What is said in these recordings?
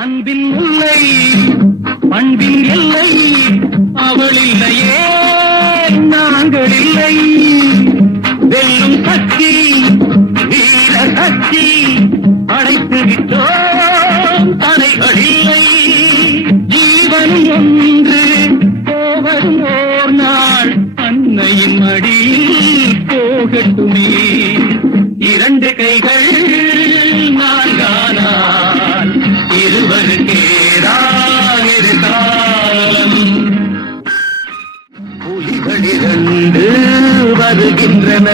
அன்பின் முல்லை பண்பின் எல்லை அவள் இல்லையே நாங்கள் இல்லை. வெல்லும் சக்தி வீர சக்தி அடைத்து விட்டோம் தலைகள் இல்லை. ஜீவன் ஒன்று போவதும் ஓர் நாள் அன்னையின் மடியில் போகட்டுமே. இரண்டு கைகள் நான்கானால் இருவருக்கேதான் இரு காலம். புலிகள் இரண்டு வருகின்றன,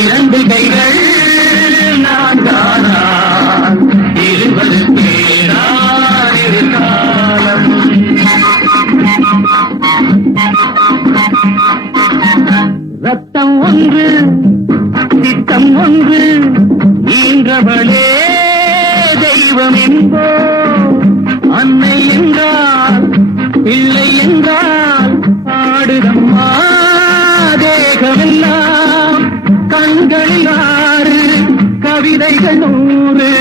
இரண்டு கைகள் நான்கானால் இருவருக்கேதான் இரு காலம். ரத்தம் ஒன்று சித்தம் ஒன்று ஈன்றவளே தெய்வம் என்போ. அன்னை என்றால் பிள்ளை என்றால் ஆடுதம்மா தேகமெல்லாம். கண்களில் ஆறு கவிதைகள் 100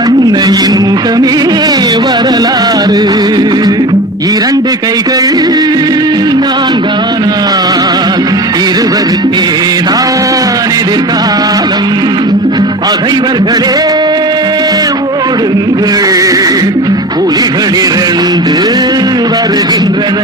அன்னையின் முகமே வரலாறு. இரண்டு கைகள் நான்கானால் இருவருக்கேதான் எதிர்காலம். பகைவர்களே ஓடுங்கள், புலிகள் இரண்டு வருகின்றன.